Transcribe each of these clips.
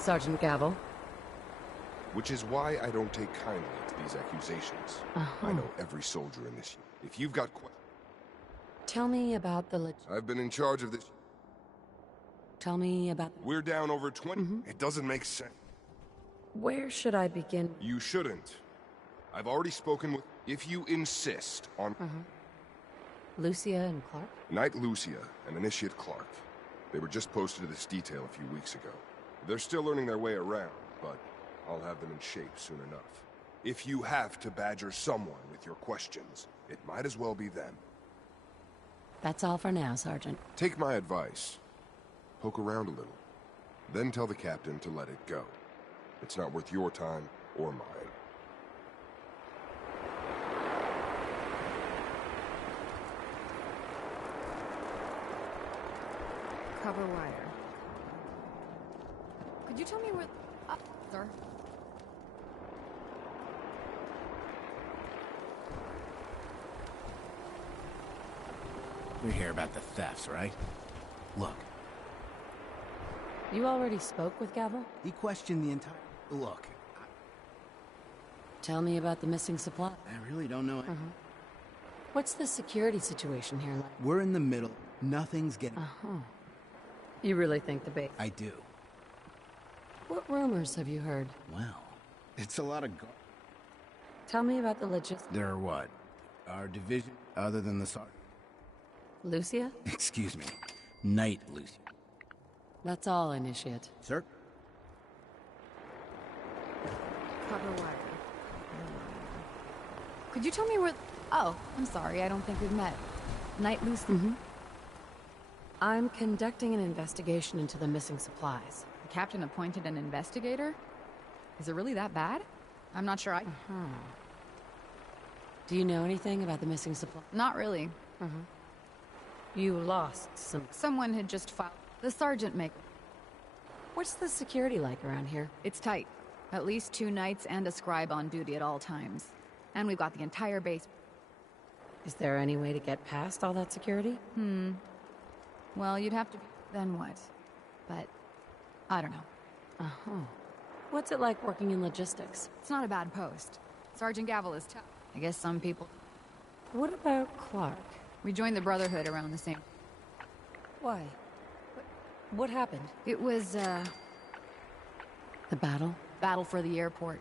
Sergeant Gavel. Which is why I don't take kindly to these accusations. I know every soldier in this. If you've got questions... Tell me about the I've been in charge of this. Tell me about... We're down over 20. It doesn't make sense. Where should I begin? You shouldn't. I've already spoken with... If you insist on... Lucia and Clark? Knight Lucia and Initiate Clark. They were just posted to this detail a few weeks ago. They're still learning their way around, but I'll have them in shape soon enough. If you have to badger someone with your questions, it might as well be them. That's all for now, Sergeant. Take my advice. Poke around a little. Then tell the captain to let it go. It's not worth your time or mine. Cover wire. Could you tell me where... sir? We're here about the thefts, right? Look. You already spoke with Gavel? He questioned the entire... Look. Tell me about the missing supply. I really don't know. What's the security situation here like? We're in the middle. Nothing's getting... You really think the base... I do. What rumors have you heard? Well, it's a lot of... Tell me about the logistics. There are what? Our division, other than the sergeant? Lucia? Excuse me. Knight Lucia. That's all, Initiate. Sir? Cover wire. Could you tell me where... Oh, I'm sorry, I don't think we've met. Knight Lucia. I'm conducting an investigation into the missing supplies. The captain appointed an investigator? Is it really that bad? I'm not sure I... Do you know anything about the missing supplies? Not really. You lost some... Someone had just filed... The sergeant make... What's the security like around here? It's tight. At least 2 knights and a scribe on duty at all times. And we've got the entire base... Is there any way to get past all that security? Well, you'd have to... Then what? But... I don't know. What's it like working in logistics? It's not a bad post. Sergeant Gavel is tough. I guess some people... What about Clark? We joined the Brotherhood around the same... Why? What happened? It was, The battle? battle for the airport.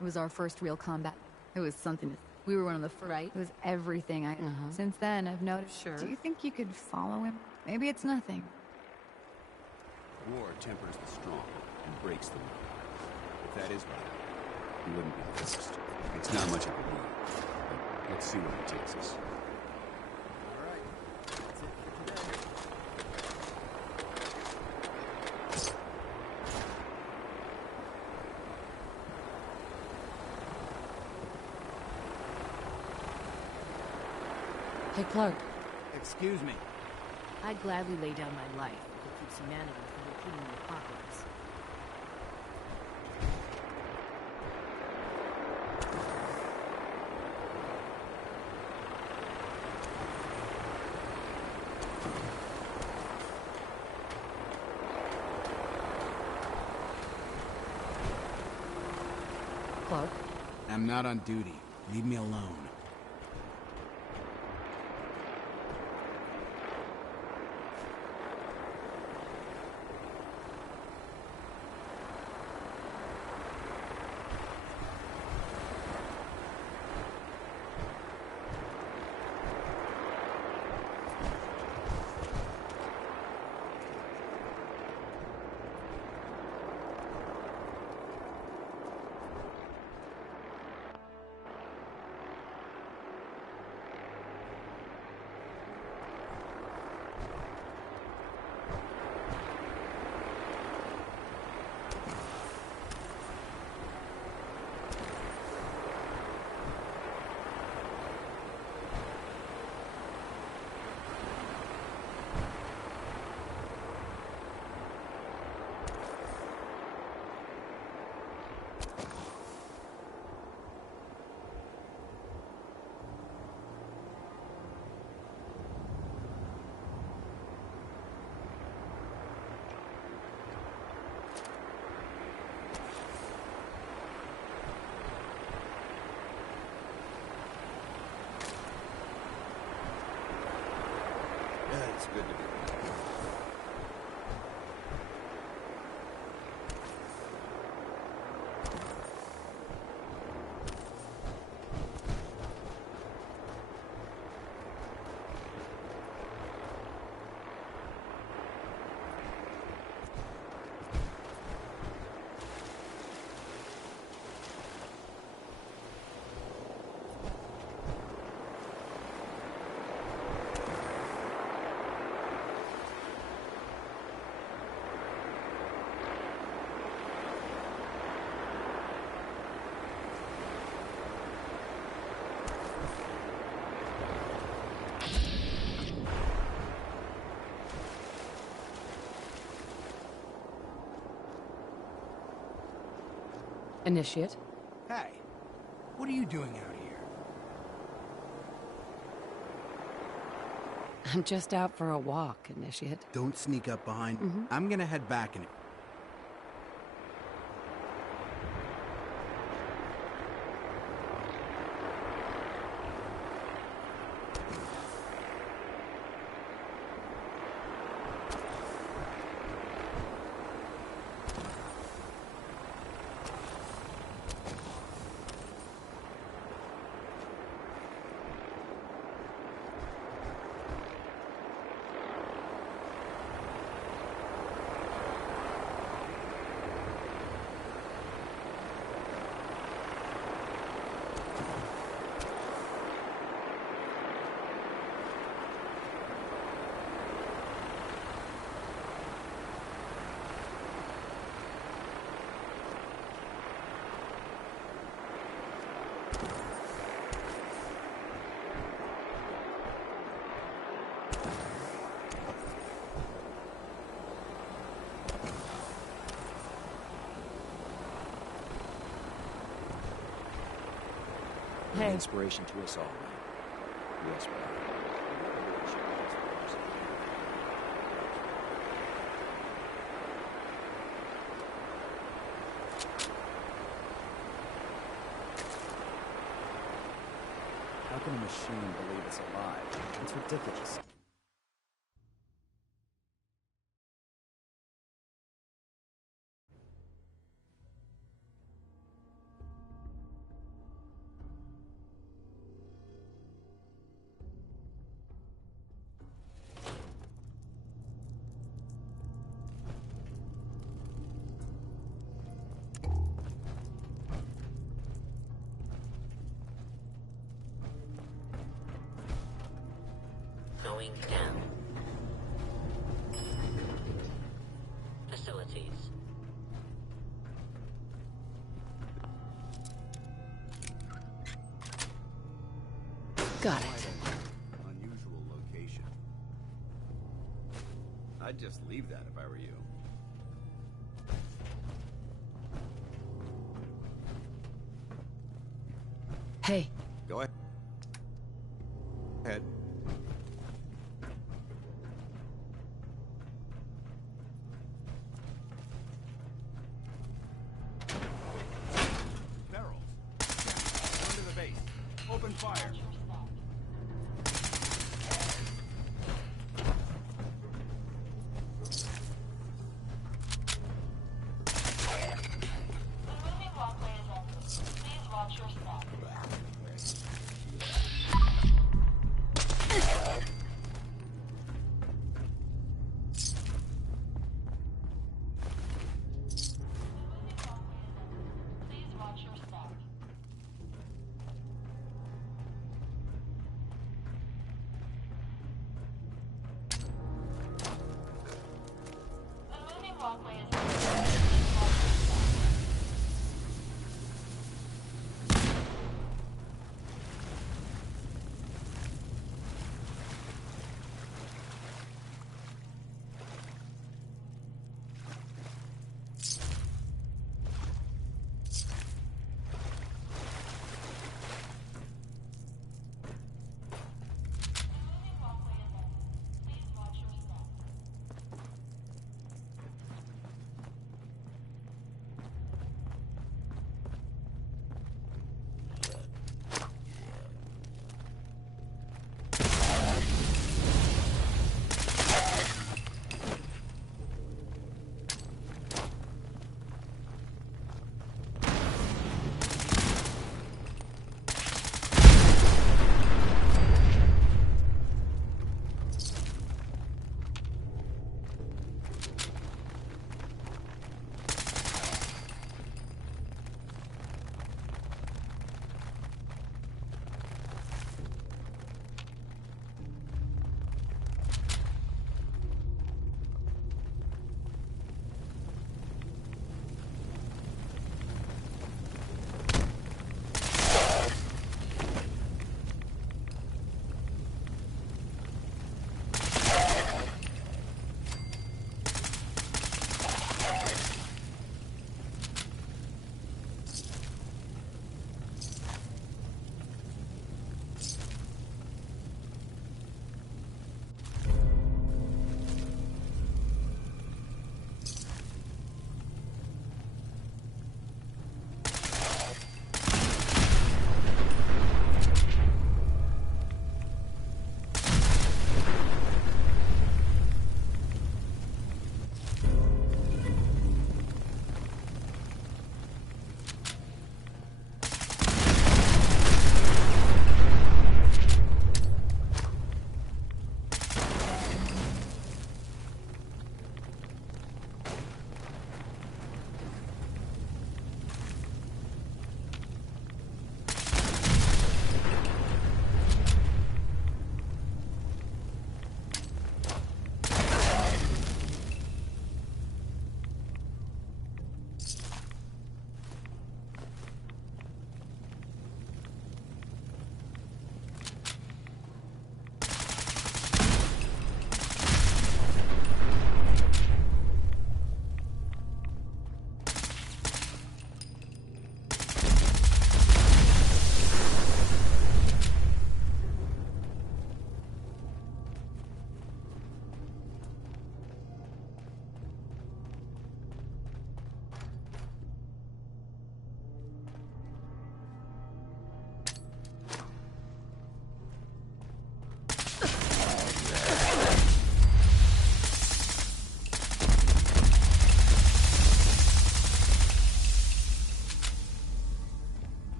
It was our first real combat. It was something... We were one of the first... Right. It was everything I... Since then, I've noticed... Sure. Do you think you could follow him? Maybe it's nothing. War tempers the strong and breaks the weak. If that is right, we wouldn't be lost. It's not much of a lead, but let's see where it takes us. All right. That's it for today. Hey, Clark. Excuse me. I'd gladly lay down my life if it keeps humanity from repeating the apocalypse. Clark? I'm not on duty. Leave me alone. It's good to be back. Initiate. Hey, what are you doing out here? I'm just out for a walk, Initiate. Don't sneak up behind. I'm gonna head back in. An Hey. inspiration to us all, man. Yes, brother. How can a machine believe it's alive? It's ridiculous. Going down. Facilities. Got it. Unusual location. I'd just leave that if I were you. Hey, Go ahead. Barrels. Under the base. Open fire. Moving walkway is open. Please watch your step. Please watch your step. The moving walkway is open. Please watch your step.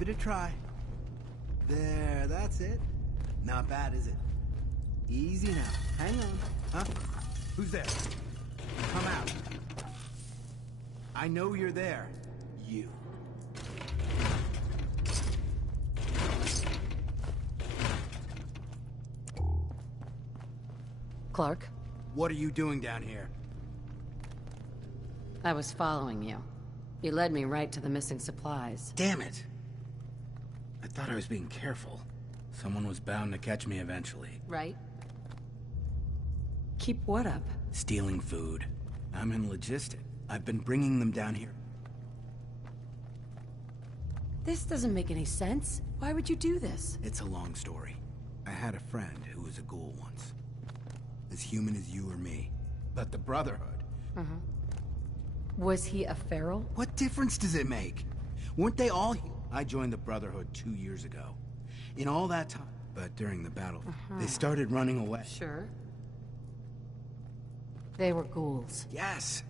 Give it a try. There, that's it. Not bad, is it? Easy now. Hang on. Huh? Who's there? Come out. I know you're there. You. Clark, What are you doing down here? I was following you. You led me right to the missing supplies. Damn it. I thought I was being careful. Someone was bound to catch me eventually. Right? Keep what up? Stealing food. I'm in logistics. I've been bringing them down here. This doesn't make any sense. Why would you do this? It's a long story. I had a friend who was a ghoul once. As human as you or me. But the Brotherhood. Was he a feral? What difference does it make? Weren't they all... I joined the Brotherhood 2 years ago. In all that time... But during the battle, they started running away. Sure. They were ghouls. Yes.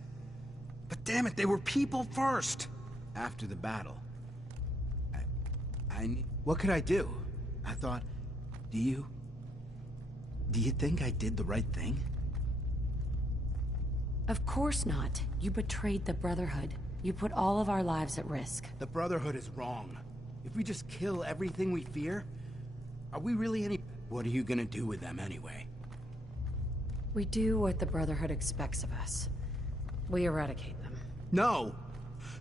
But damn it, they were people first. After the battle. What could I do? I thought, do you think I did the right thing? Of course not. You betrayed the Brotherhood. You put all of our lives at risk. The Brotherhood is wrong. If we just kill everything we fear, are we really any... What are you gonna do with them anyway? We do what the Brotherhood expects of us. We eradicate them. No!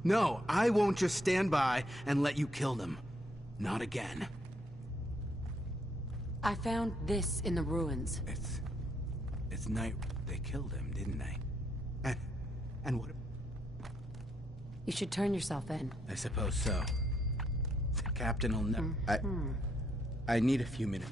No, I won't just stand by and let you kill them. Not again. I found this in the ruins. It's night. They killed him, didn't they? And what... You should turn yourself in. I suppose so. The captain will know. I need a few minutes.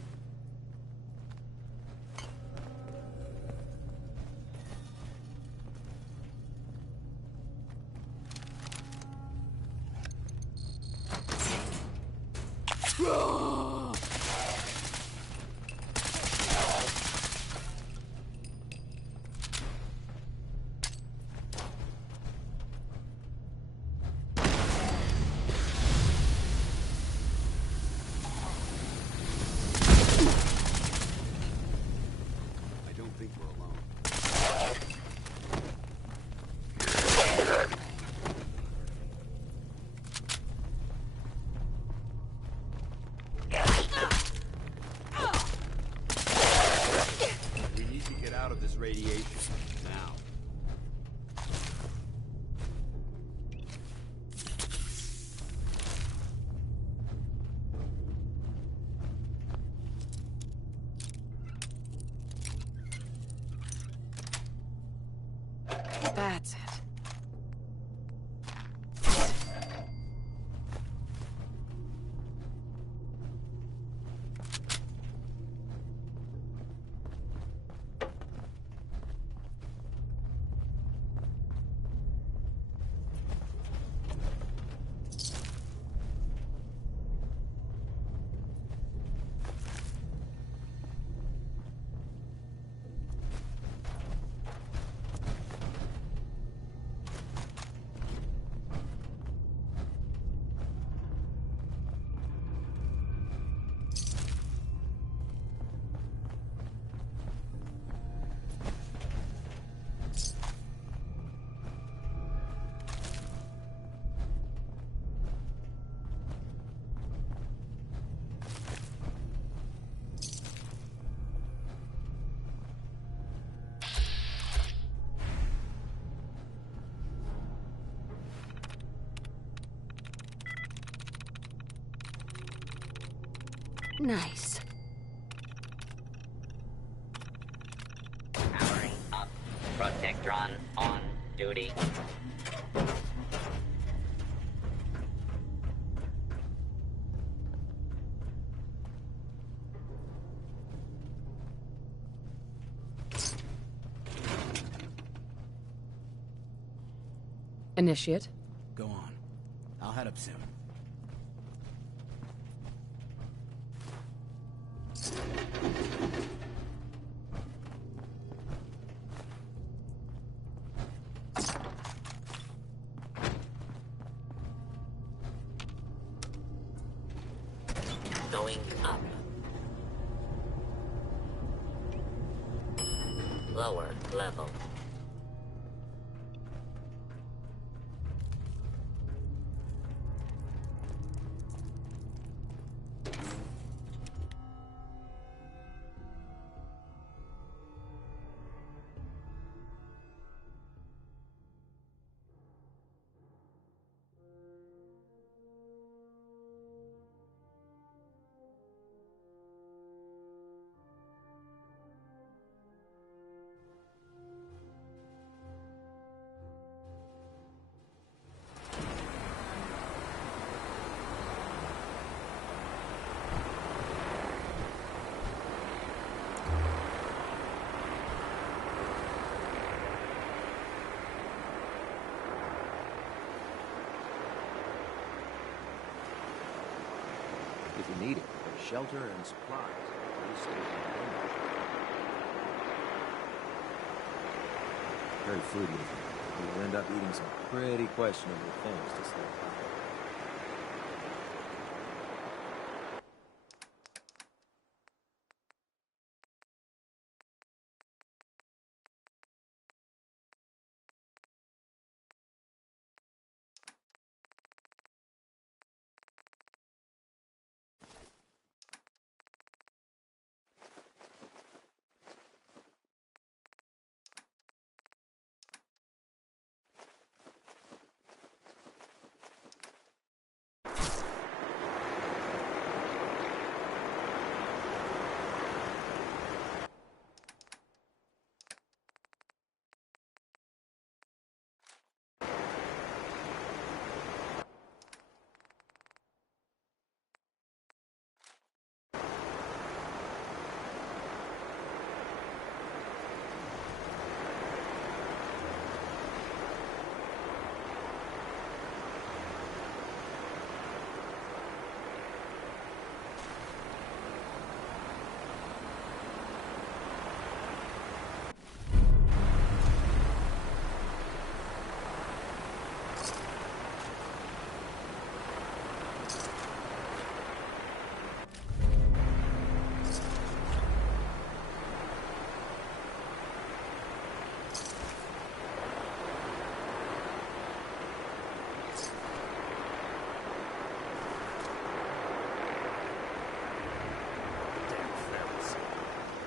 I don't think we're alone. We need to get out of this radiation now. That's it. Nice. Powering up. Protectron on duty. Initiate. Go on. I'll head up soon. Going up. Lower level. If you need it, there's shelter and supplies. Please stay tuned. Very food with you. You'll end up eating some pretty questionable things to stay alive.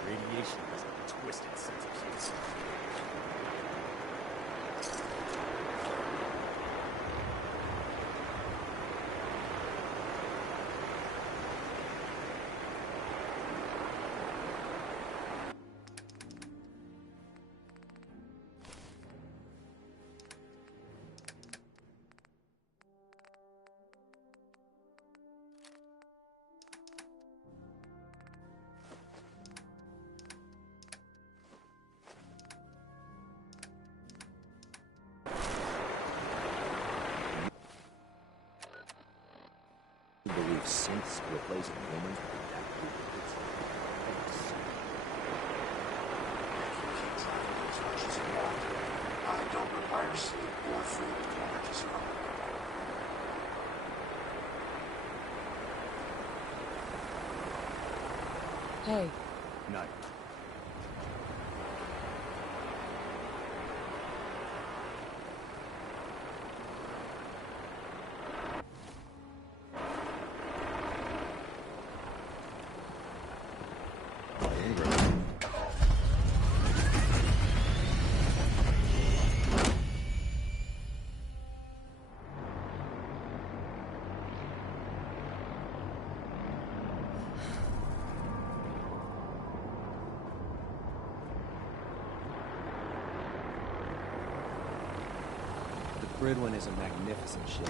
Radiation has a twisted sense of humor. You believe synths replacing humans with adaptive robots? I don't require sleep or food in order to survive. Hey, Night. The Bridwin is a magnificent ship.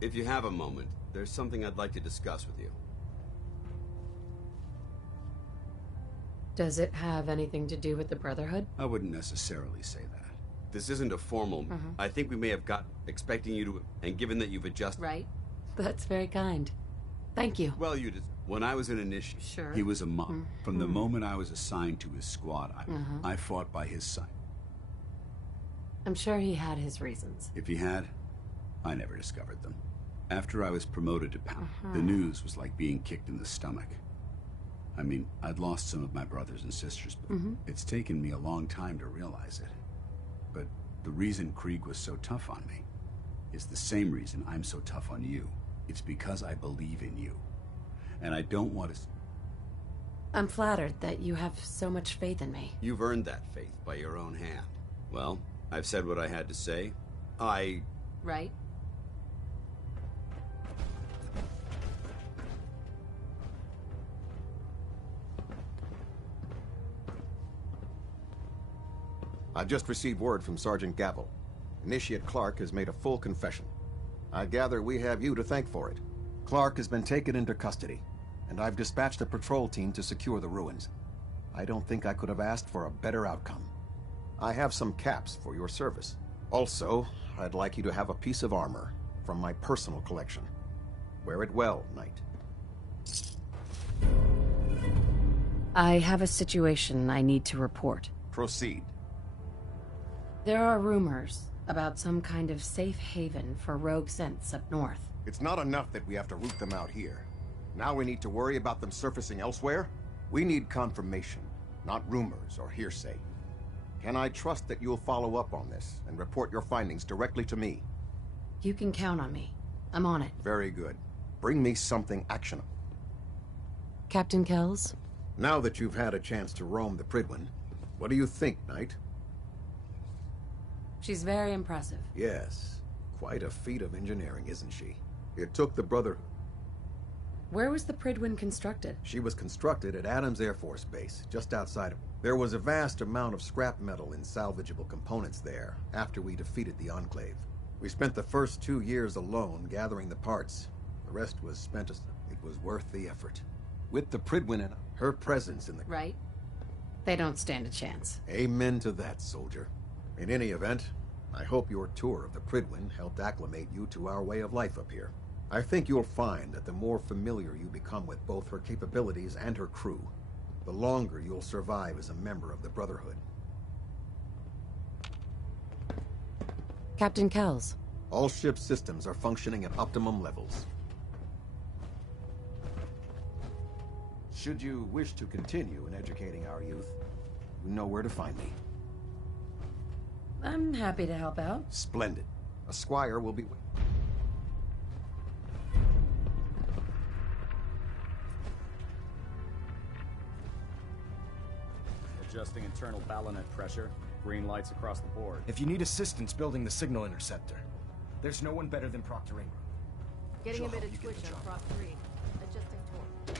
If you have a moment, there's something I'd like to discuss with you. does it have anything to do with the Brotherhood? I wouldn't necessarily say that. This isn't a formal... I think we may have got expecting you to... And given that you've adjusted... Right. That's very kind. Thank you. Well, you just... When I was an initiate, Sure. he was a monk. From the moment I was assigned to his squad, I fought by his side. I'm sure he had his reasons. If he had, I never discovered them. After I was promoted to the news was like being kicked in the stomach. I mean, I'd lost some of my brothers and sisters, but it's taken me a long time to realize it. But the reason Krieg was so tough on me is the same reason I'm so tough on you. It's because I believe in you. And I don't want to... I'm flattered that you have so much faith in me. You've earned that faith by your own hand. Well, I've said what I had to say. Right? I've just received word from Sergeant Gavel. Initiate Clark has made a full confession. I gather we have you to thank for it. Clark has been taken into custody, and I've dispatched a patrol team to secure the ruins. I don't think I could have asked for a better outcome. I have some caps for your service. Also, I'd like you to have a piece of armor from my personal collection. Wear it well, Knight. I have a situation I need to report. Proceed. There are rumors about some kind of safe haven for rogue synths up north. It's not enough that we have to root them out here. Now we need to worry about them surfacing elsewhere? We need confirmation, not rumors or hearsay. Can I trust that you'll follow up on this and report your findings directly to me? You can count on me. I'm on it. Very good. Bring me something actionable. Captain Kells? Now that you've had a chance to roam the Prydwen, what do you think, Knight? She's very impressive. Yes. Quite a feat of engineering, isn't she? It took the Brotherhood. Where was the Prydwen constructed? She was constructed at Adams Air Force Base, just outside of... There was a vast amount of scrap metal and salvageable components there after we defeated the Enclave. We spent the first 2 years alone gathering the parts. The rest was spent as... It was worth the effort. With the Prydwen and her presence in the... Right. They don't stand a chance. Amen to that, soldier. In any event, I hope your tour of the Prydwen helped acclimate you to our way of life up here. I think you'll find that the more familiar you become with both her capabilities and her crew, the longer you'll survive as a member of the Brotherhood. Captain Kells. All ship systems are functioning at optimum levels. Should you wish to continue in educating our youth, you know where to find me. I'm happy to help out. Splendid. A squire will be... Adjusting internal ballonet pressure. Green lights across the board. If you need assistance building the signal interceptor, there's no one better than Proctor Ingram. Getting a bit of twitch on Prop 3. Adjusting torque.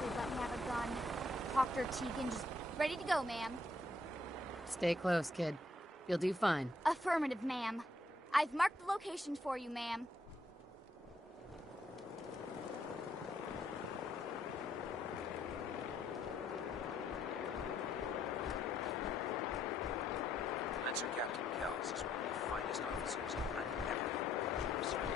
They let me have a gun. Proctor Tegan just ready to go, ma'am. Stay close, kid. You'll do fine. Affirmative, ma'am. I've marked the location for you, ma'am. Lancer Captain Kells is one of the finest officers I've ever had the pleasure of serving.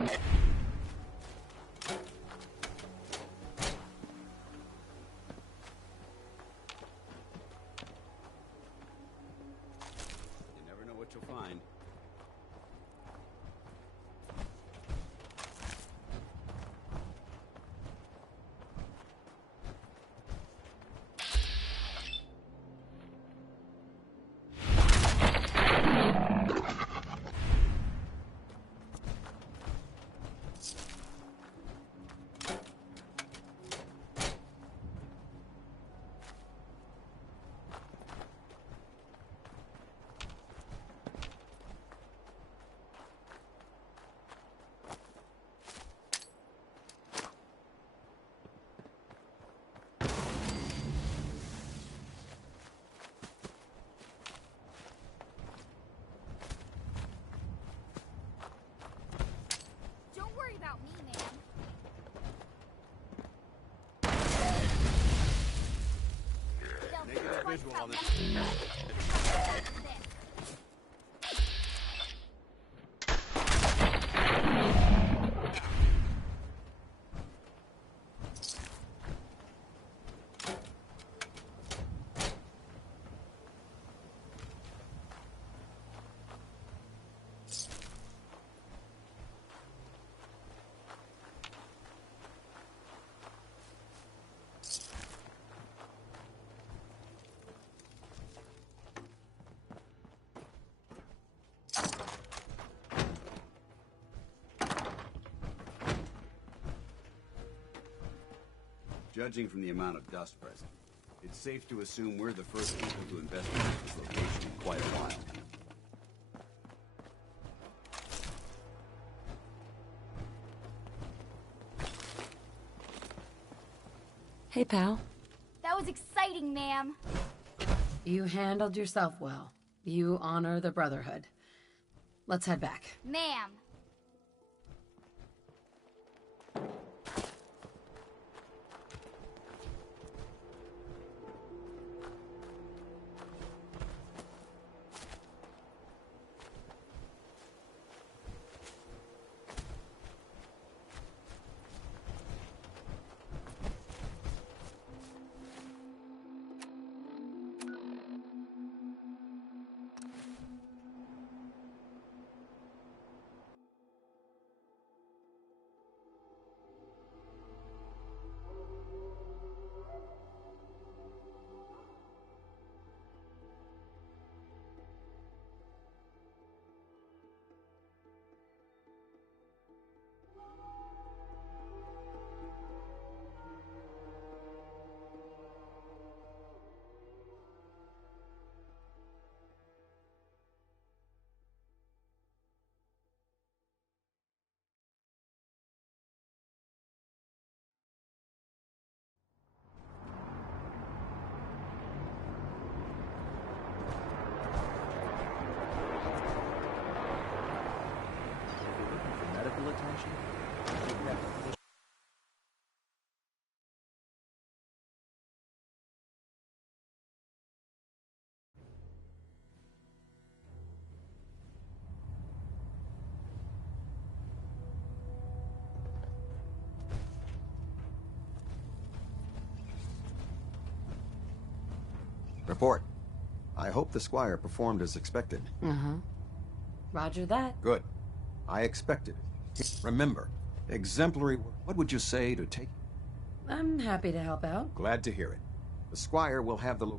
You never know what you'll find. Don't worry about me, man. Negative visual on this. Judging from the amount of dust present, it's safe to assume we're the first people to investigate this location in quite a while. Hey, pal. That was exciting, ma'am. You handled yourself well. You honor the Brotherhood. Let's head back. Ma'am. Medical attention? Report. I hope the Squire performed as expected. Uh-huh. Roger that. Good. I expected it. Remember, exemplary work. What would you say to take... I'm happy to help out. Glad to hear it. The Squire will have the...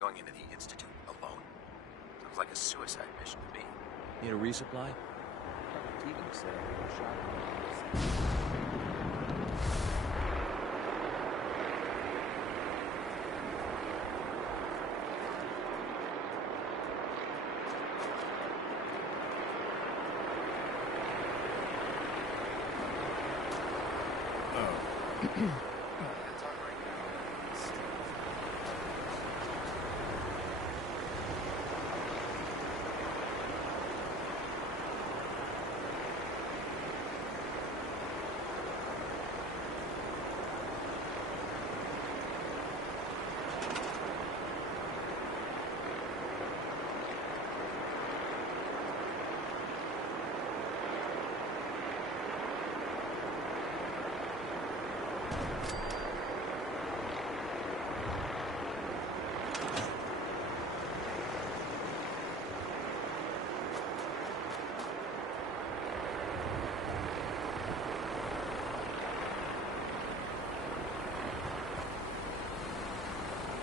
Going into the Institute alone. Sounds like a suicide mission to me. Need a resupply? Dr. Tegan said I shot him.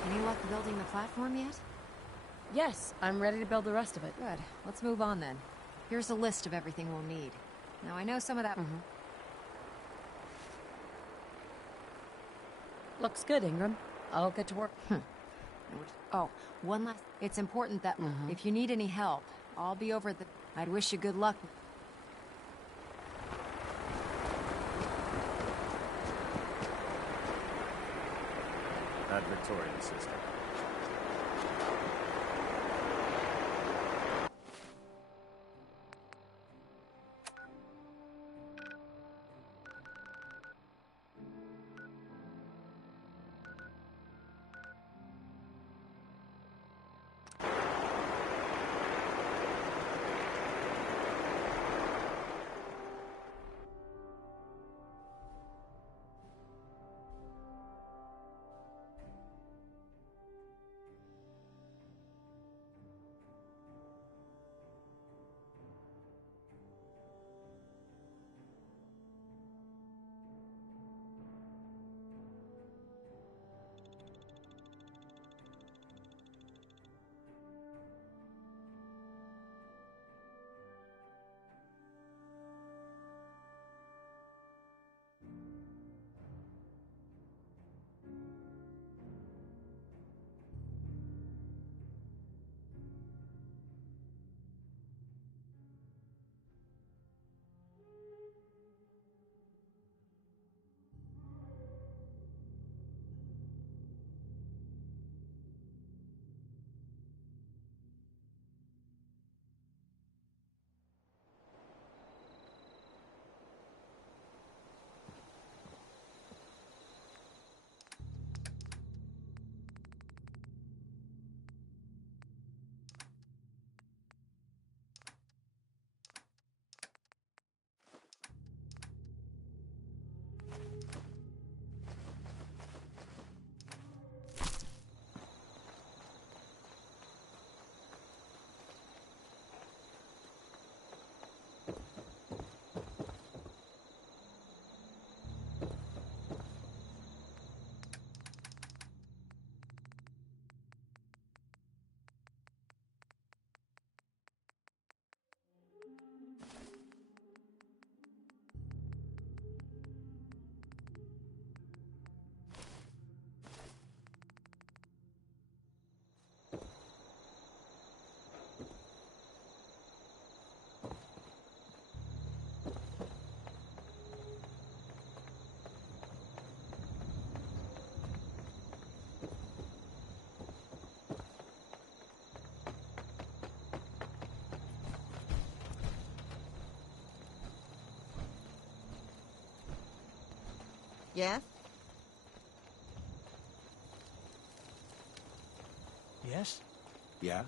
Any luck building the platform yet? Yes, I'm ready to build the rest of it. Good. Let's move on then. Here's a list of everything we'll need. Now, I know some of that... Looks good, Ingram. I'll get to work. Oh, one last... It's important that if you need any help, I'll be over at the... I'd wish you good luck. That Victorian system. Yeah? Yes? Yeah?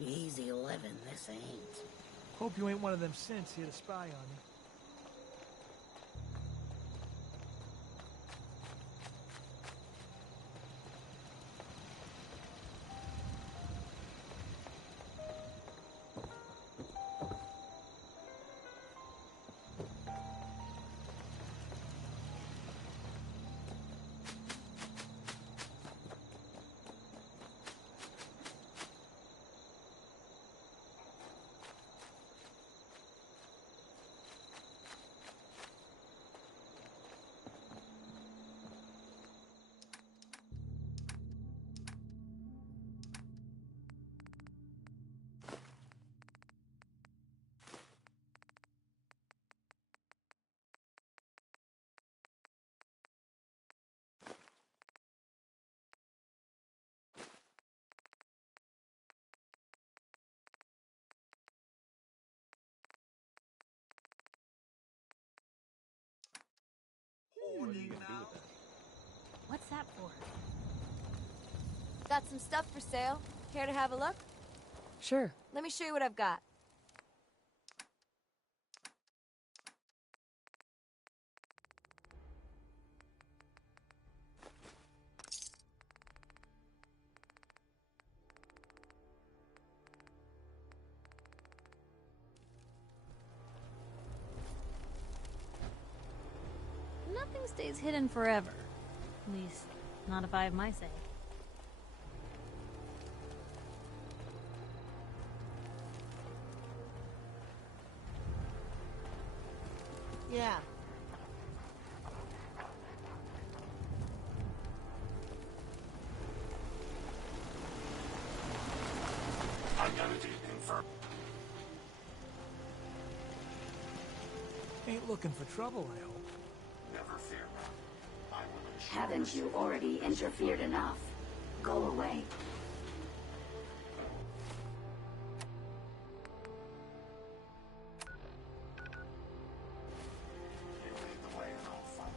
Easy living, this ain't. Hope you ain't one of them synths here to spy on me. What's that for? Got some stuff for sale. Care to have a look? Sure. Let me show you what I've got. Nothing stays hidden forever. At least, not if I have my say. Yeah. Identity confirmed. Ain't looking for trouble, I hope. Never fear. I will ensure. Haven't you already interfered enough? Go away. You lead the way and I'll follow.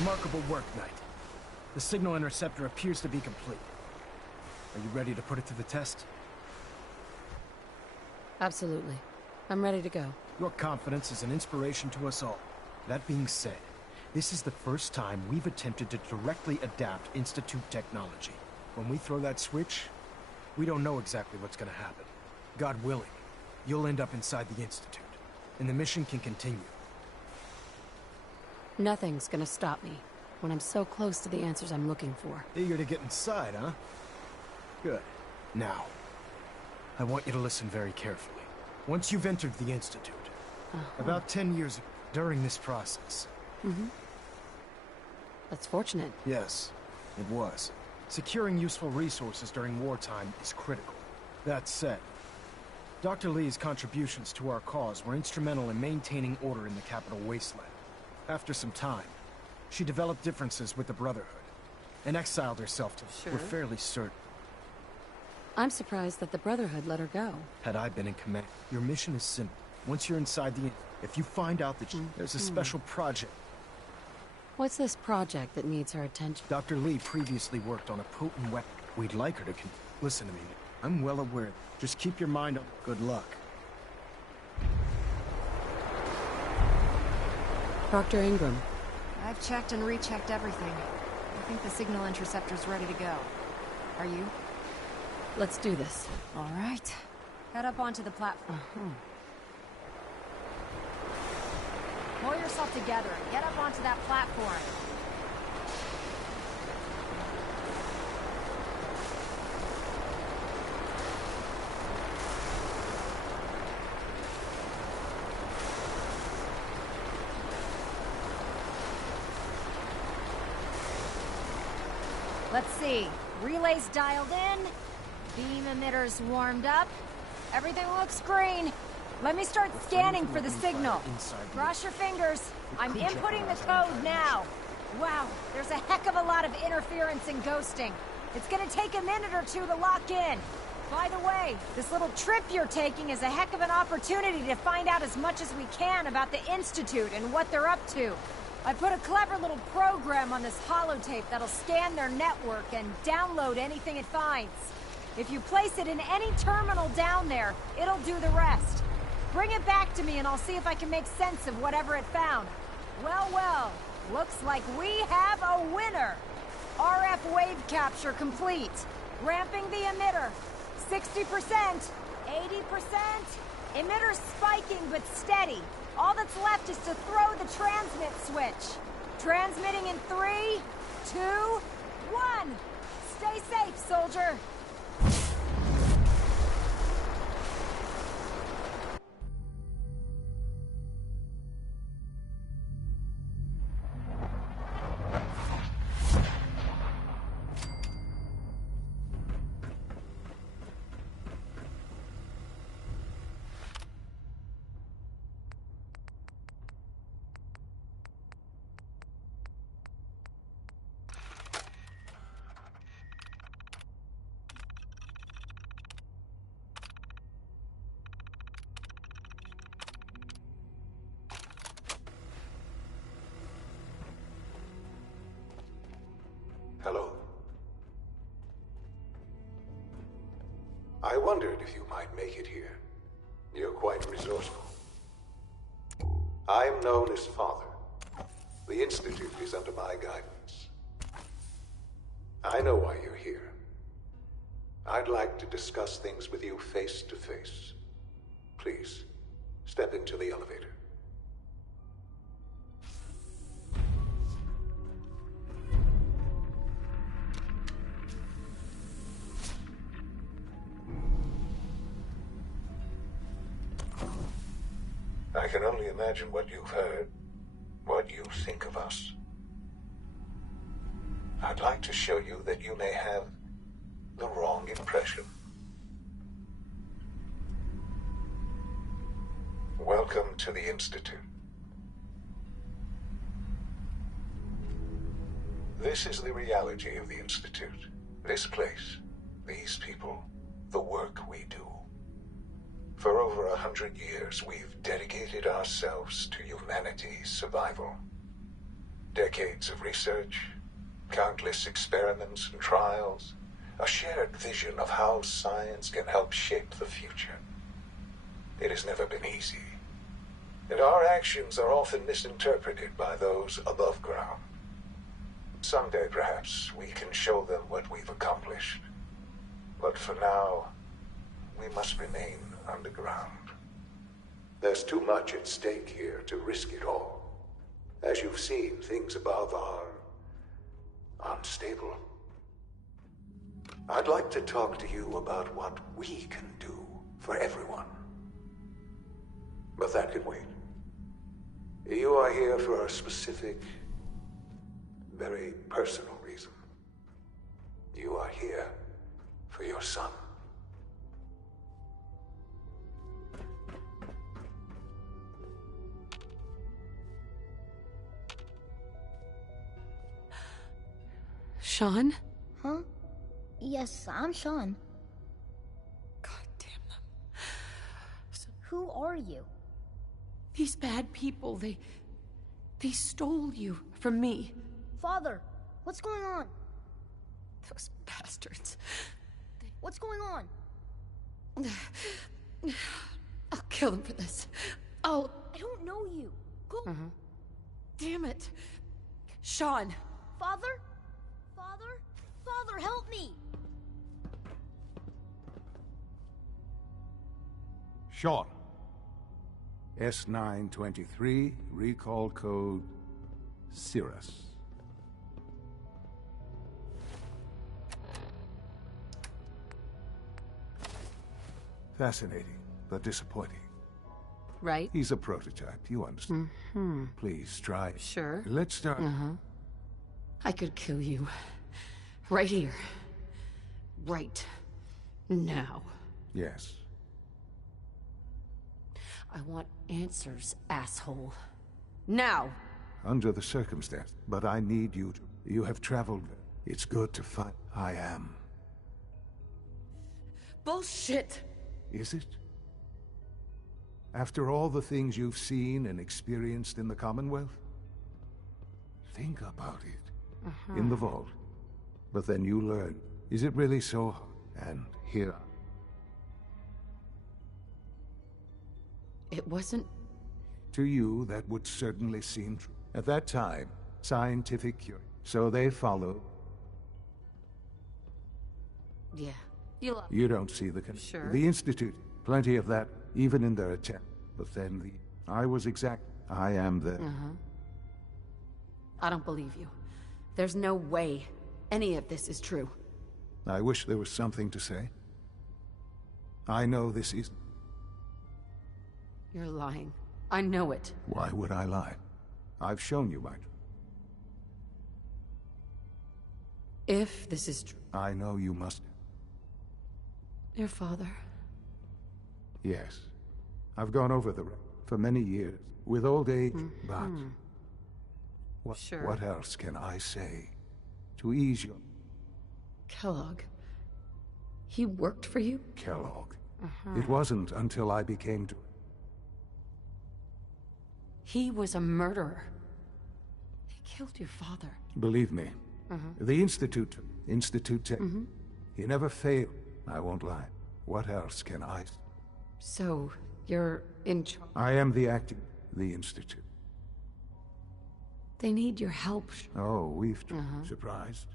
Remarkable work, Knight. The signal interceptor appears to be complete. Are you ready to put it to the test? Absolutely. I'm ready to go. Your confidence is an inspiration to us all. That being said, this is the first time we've attempted to directly adapt Institute technology. When we throw that switch, we don't know exactly what's gonna happen. God willing, you'll end up inside the Institute, and the mission can continue. Nothing's gonna stop me when I'm so close to the answers I'm looking for. Eager to get inside, huh? Good. Now, I want you to listen very carefully. Once you've entered the Institute, about 10 years during this process. That's fortunate. Yes. It was. Securing useful resources during wartime is critical. That said, Dr. Lee's contributions to our cause were instrumental in maintaining order in the capital wasteland. After some time, she developed differences with the Brotherhood and exiled herself to... Sure. We're fairly certain. I'm surprised that the Brotherhood let her go. Had I been in command, your mission is simple. Once you're inside the... If you find out that there's a special project... What's this project that needs her attention? Dr. Lee previously worked on a potent weapon. We'd like her to listen to me. I'm well aware. Just keep your mind on... Good luck. Dr. Ingram. I've checked and rechecked everything. I think the signal interceptor's ready to go. Are you? Let's do this. All right. Head up onto the platform. Pull yourself together and get up onto that platform. Let's see. Relays dialed in. Beam emitters warmed up. Everything looks green. Let me start scanning for the signal. Cross your fingers. I'm inputting the code now. Wow, there's a heck of a lot of interference and ghosting. It's gonna take a minute or two to lock in. By the way, this little trip you're taking is a heck of an opportunity to find out as much as we can about the Institute and what they're up to. I put a clever little program on this holotape that'll scan their network and download anything it finds. If you place it in any terminal down there, it'll do the rest. Bring it back to me and I'll see if I can make sense of whatever it found. Well, well, looks like we have a winner. RF wave capture complete. Ramping the emitter. 60%, 80%. Emitter spiking but steady. All that's left is to throw the transmit switch. Transmitting in 3, 2, 1. Stay safe, soldier. Hello. I wondered if you might make it here. You're quite resourceful. I am known as Father. The Institute is under my guidance. I know why you're here. I'd like to discuss things with you face to face. Please, step into the elevator. I can only imagine what you've heard, what you think of us. I'd like to show you that you may have the wrong impression. Welcome to the Institute. This is the reality of the Institute. This place, these people, the work we do. For over 100 years, we've dedicated ourselves to humanity's survival. Decades of research, countless experiments and trials, a shared vision of how science can help shape the future. It has never been easy, and our actions are often misinterpreted by those above ground. Someday, perhaps, we can show them what we've accomplished. But for now, we must remain underground. There's too much at stake here to risk it all. As you've seen, things above are unstable. I'd like to talk to you about what we can do for everyone. But that can wait. You are here for a specific, very personal reason. You are here for your son. Sean? Huh? Yes, I'm Sean. God damn them. Who are you? These bad people, they stole you from me. Father, what's going on? Those bastards. What's going on? I'll kill them for this. I don't know you. Go. Damn it. Sean. Father? Father? Father, help me! Sean. S923, recall code Cirrus. Fascinating, but disappointing. Right? He's a prototype, you understand. Please try. Sure. Let's start. I could kill you. Right here. Right. Now. Yes. I want answers, asshole. Now! Under the circumstance, but I need you to. You have traveled. It's good to find. I am. Bullshit! Is it? After all the things you've seen and experienced in the Commonwealth? Think about it. In the vault. But then you learn. Is it really so hard? And here. It wasn't... To you, that would certainly seem true. At that time, scientific cure. So they follow. Yeah. You don't see the Sure. The Institute. Plenty of that, even in their attempt. But then I was exact. I am the... I don't believe you. There's no way any of this is true. I wish there was something to say. I know this is... You're lying. I know it. Why would I lie? I've shown you my... If this is true... I know you must... Your father... Yes. I've gone over the... for many years. With old age, but... What else can I say? To ease you... Kellogg... He worked for you? Kellogg. It wasn't until I became... He was a murderer. He killed your father. Believe me. The Institute... He never failed. I won't lie. What else can I... So, you're in charge? I am the acting... the Institute. They need your help. Oh, we've... Surprised?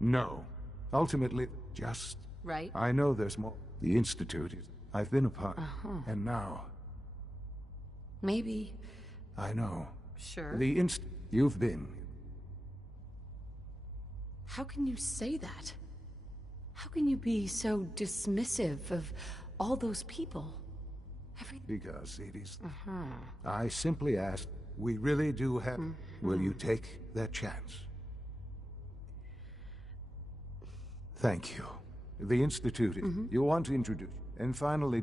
No. Ultimately, just... Right? I know there's more. The Institute is... I've been a part. And now... Maybe... I know. Sure. The You've been... How can you say that? How can you be so dismissive of all those people? Because it is... I simply asked, we really do have... Will you take that chance? Thank you. The Institute is... You want to introduce... And finally...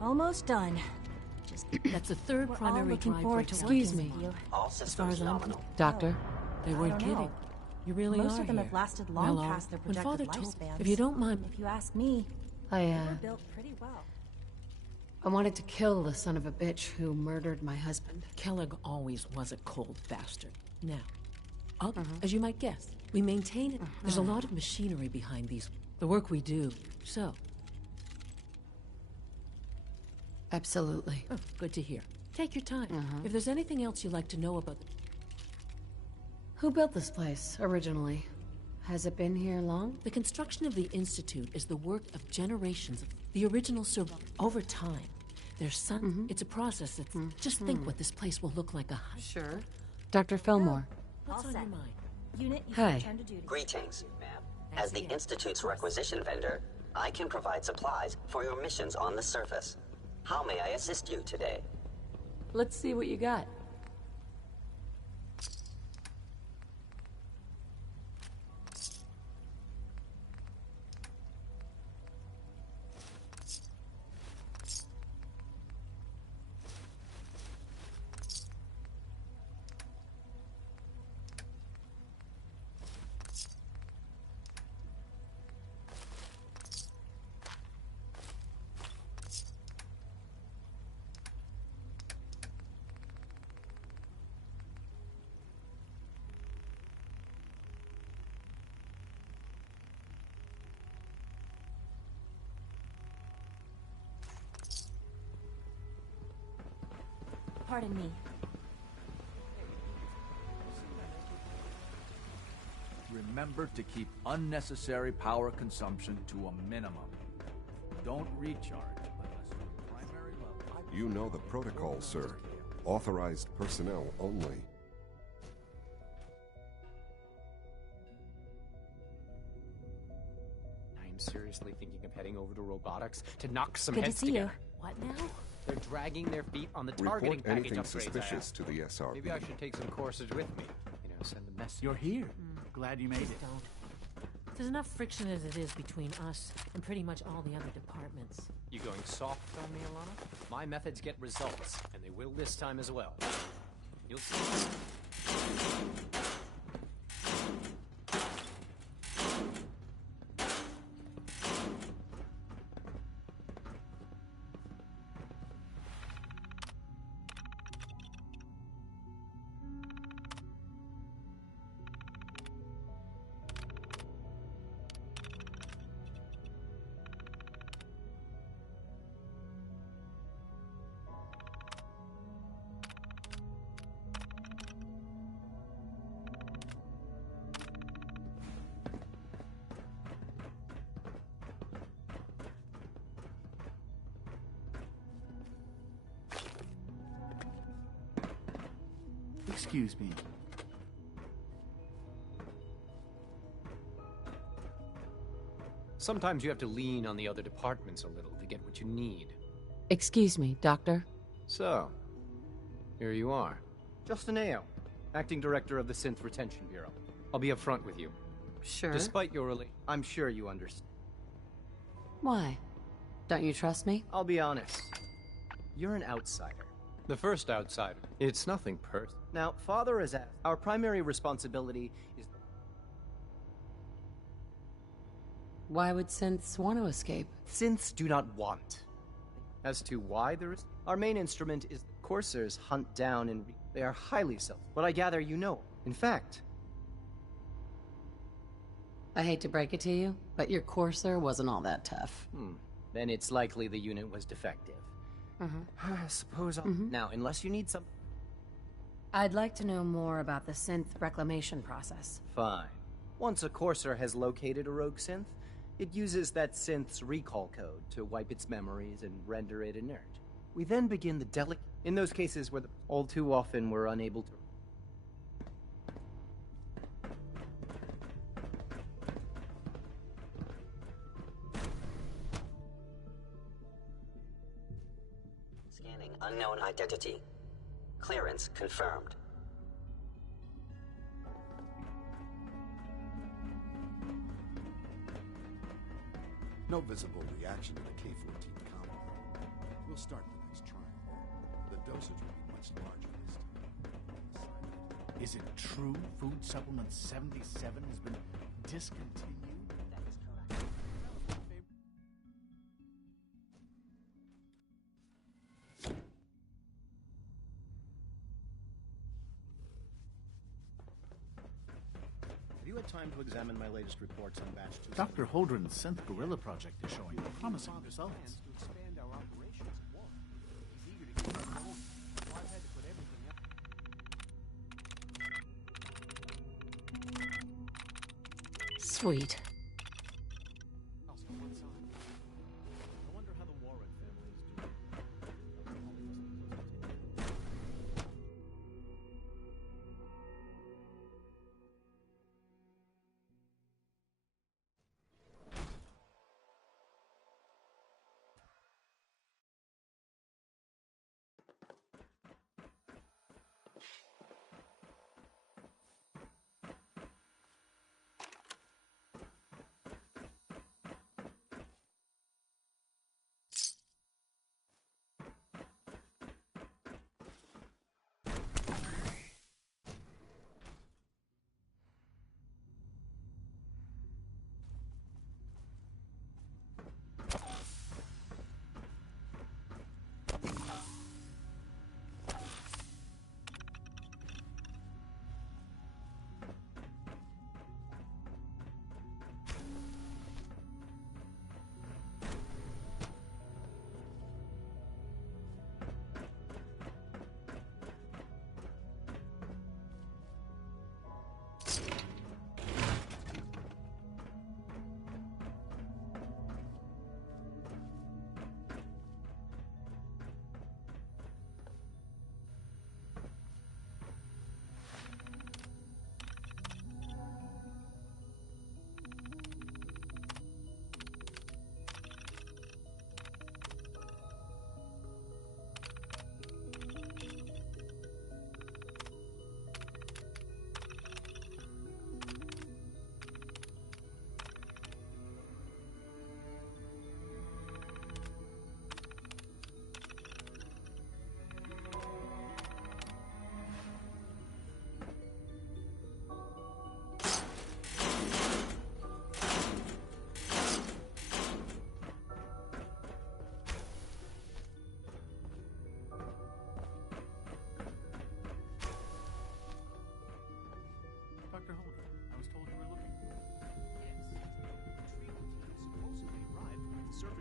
Almost done. That's the third We're all primary looking drive forward for to excuse working me. with you. All As far systems as I'm nominal. Doctor? They weren't I don't kidding. know. You really Most are of them here. have lasted long Well, past their when projected Father told, lifespans. if you don't mind, If you ask me, I they were built pretty well. I wanted to kill the son of a bitch who murdered my husband. Kellogg always was a cold bastard. Now, as you might guess, we maintain it. There's a lot of machinery behind the work we do. So, Absolutely. oh, good to hear. Take your time. If there's anything else you'd like to know about... Who built this place, originally? Has it been here long? The construction of the Institute is the work of generations of the original survivors. Over time, There's it's a process that's... Just think what this place will look like Sure. Dr. Fillmore. What's on your mind? Unit, you Hi. return to duty. Greetings, ma'am. As the Institute's requisition vendor, I can provide supplies for your missions on the surface. How may I assist you today? Let's see what you got. Pardon me. Remember to keep unnecessary power consumption to a minimum. Don't recharge unless you're primary level. You know the protocol, sir. Authorized personnel only. I'm seriously thinking of heading over to robotics to knock some Good to heads see together. you. What now? They're dragging their feet on the targeting Report package anything upgrades suspicious to the SRP. Maybe I should take some courses with me. You know, send a message. You're here. Glad you made it. Don't. There's enough friction as it is between us and pretty much all the other departments. You going soft on me, Alana? My methods get results, and they will this time as well. You'll see. Excuse me. Sometimes you have to lean on the other departments a little to get what you need. Excuse me, Doctor. So, here you are. Justin Ayo, Acting Director of the Synth Retention Bureau. I'll be upfront with you. Sure. Despite your I'm sure you understand. Why? Don't you trust me? I'll be honest. You're an outsider. The first outsider. It's nothing personal. Now, Father has asked. Our primary responsibility is... Why would synths want to escape? Synths do not want. As to why there is... Our main instrument is... Coursers hunt down and... They are highly self. But I gather you know. In fact... I hate to break it to you, but your courser wasn't all that tough. Then it's likely the unit was defective. I suppose I'll... Now, unless you need some... I'd like to know more about the synth reclamation process. Fine. Once a Courser has located a rogue synth, it uses that synth's recall code to wipe its memories and render it inert. We then begin the delicate... In those cases where all too often we're unable to... Scanning unknown identity. Clearance confirmed. No visible reaction to the K-14 compound. We'll start the next trial. The dosage will be much larger this time. Is it true food supplement 77 has been discontinued? That is correct. Have you had time to examine my latest reports on Batch 2? Dr. Holdren's synth gorilla project is showing promising results. To expand our operations more. He's eager to get us going. So I've had to put everything up. Sweet. I wonder how the Warren family is doing.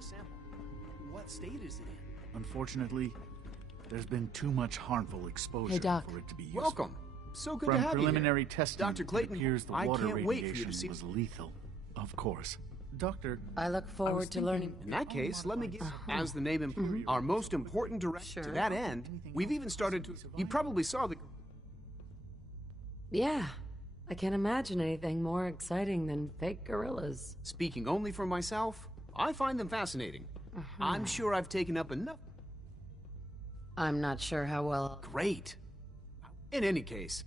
sample. What state is it in? Unfortunately, there's been too much harmful exposure Hey, Doc. for it to be useful. Welcome. So good From to have you preliminary here. testing, Dr. Clayton, it appears the I water can't wait for you to radiation see... was lethal. Of course. Doctor... I look forward to learning. In that case, let me give, as the name implies, our most important direction. To that end, we've even started to... You probably saw the... Yeah. I can't imagine anything more exciting than fake gorillas. Speaking only for myself, I find them fascinating. I'm sure I've taken up enough... I'm not sure how well... Great. In any case...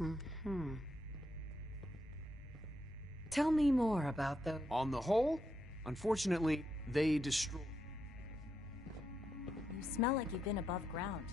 Tell me more about those. On the whole, unfortunately, they destroy... You smell like you've been above ground.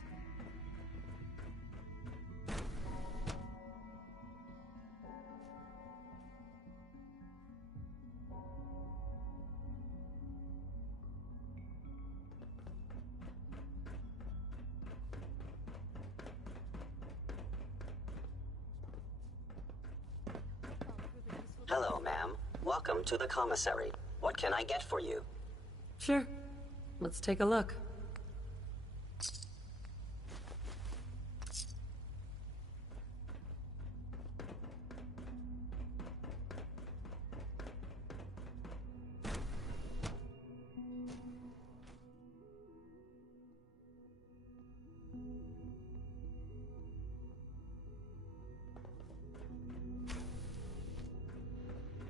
Hello, ma'am. Welcome to the commissary. What can I get for you? Sure. Let's take a look.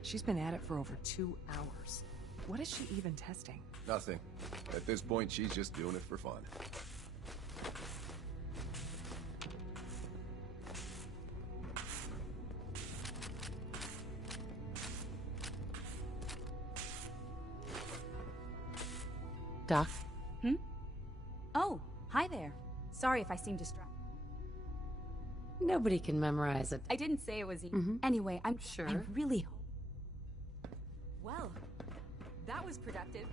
She's been at it for over 2 hours. What is she even testing? Nothing. At this point, she's just doing it for fun. Doc? Oh, hi there. Sorry if I seem distracted. Nobody can memorize it. I didn't say it was easy. Anyway, I'm sure. I really hope. Well, that was productive.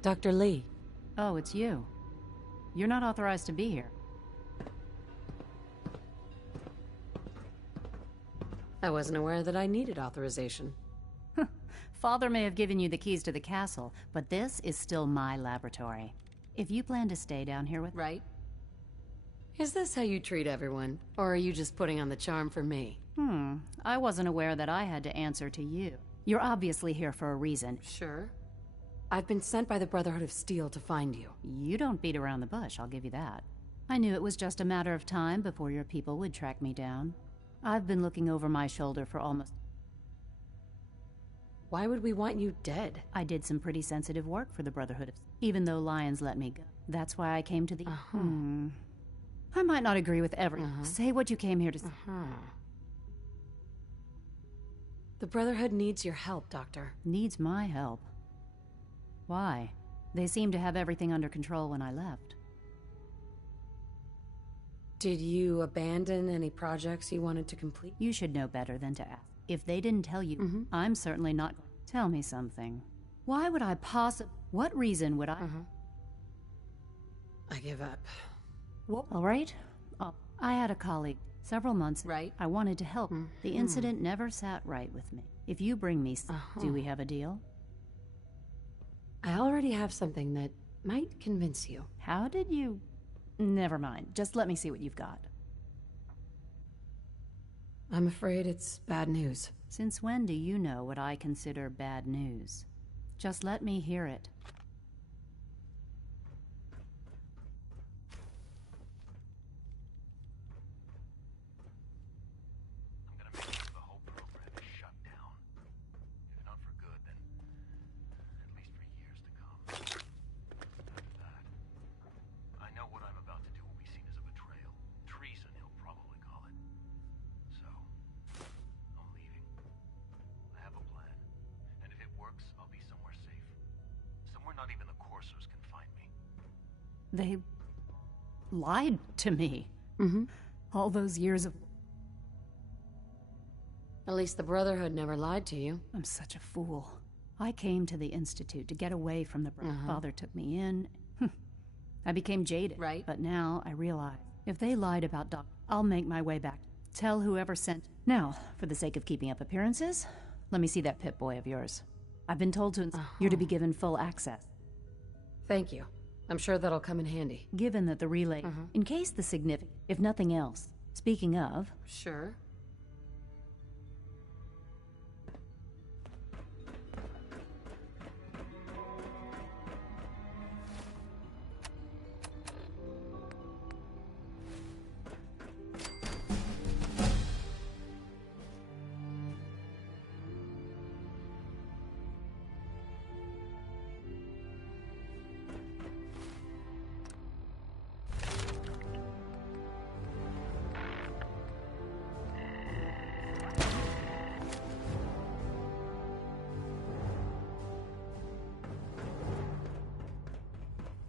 Dr. Lee. Oh, it's you. You're not authorized to be here. I wasn't aware that I needed authorization. Father may have given you the keys to the castle, but this is still my laboratory. If you plan to stay down here with... Right. Is this how you treat everyone? Or are you just putting on the charm for me? I wasn't aware that I had to answer to you. You're obviously here for a reason. Sure. I've been sent by the Brotherhood of Steel to find you. You don't beat around the bush, I'll give you that. I knew it was just a matter of time before your people would track me down. I've been looking over my shoulder for almost... Why would we want you dead? I did some pretty sensitive work for the Brotherhood, even though Lions let me go. That's why I came to the... I might not agree with everything. Say what you came here to say. The Brotherhood needs your help, Doctor. Needs my help? Why? They seemed to have everything under control when I left. Did you abandon any projects you wanted to complete? You should know better than to ask. If they didn't tell you, I'm certainly not... Tell me something. Why would I possibly... What reason would I... I give up. All right. I had a colleague several months ago. Right. I wanted to help. The incident never sat right with me. If you bring me... Do we have a deal? I already have something that might convince you. How did you... Never mind. Just let me see what you've got. I'm afraid it's bad news. Since when do you know what I consider bad news? Just let me hear it. lied to me. Mm-hmm. All those years of... At least the Brotherhood never lied to you. I'm such a fool. I came to the Institute to get away from the Father took me in. I became jaded. Right. But now I realize, if they lied about Doc, I'll make my way back. Tell whoever sent... Now, for the sake of keeping up appearances, let me see that Pip-Boy of yours. I've been told to... You're to be given full access. Thank you. I'm sure that'll come in handy. Given that the relay... In case the significant... If nothing else. Speaking of... Sure.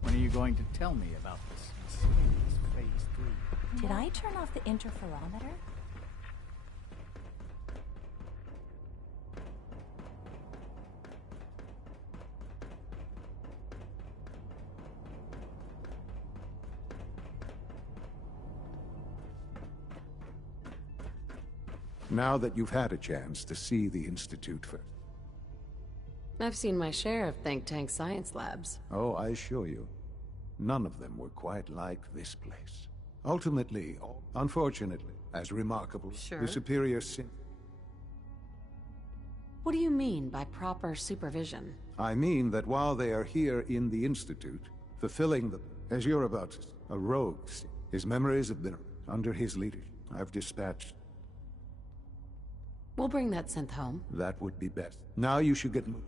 When are you going to tell me about this Phase 3? Did I turn off the interferometer? Now that you've had a chance to see the Institute first. I've seen my share of think tank science labs. Oh, I assure you, none of them were quite like this place. Ultimately, unfortunately, as remarkable, Sure. the superior sin. What do you mean by proper supervision? I mean that while they are here in the Institute, fulfilling the, as you're about to, a rogue, his memories have been under his leadership. I've dispatched. We'll bring that synth home. That would be best. Now you should get moving.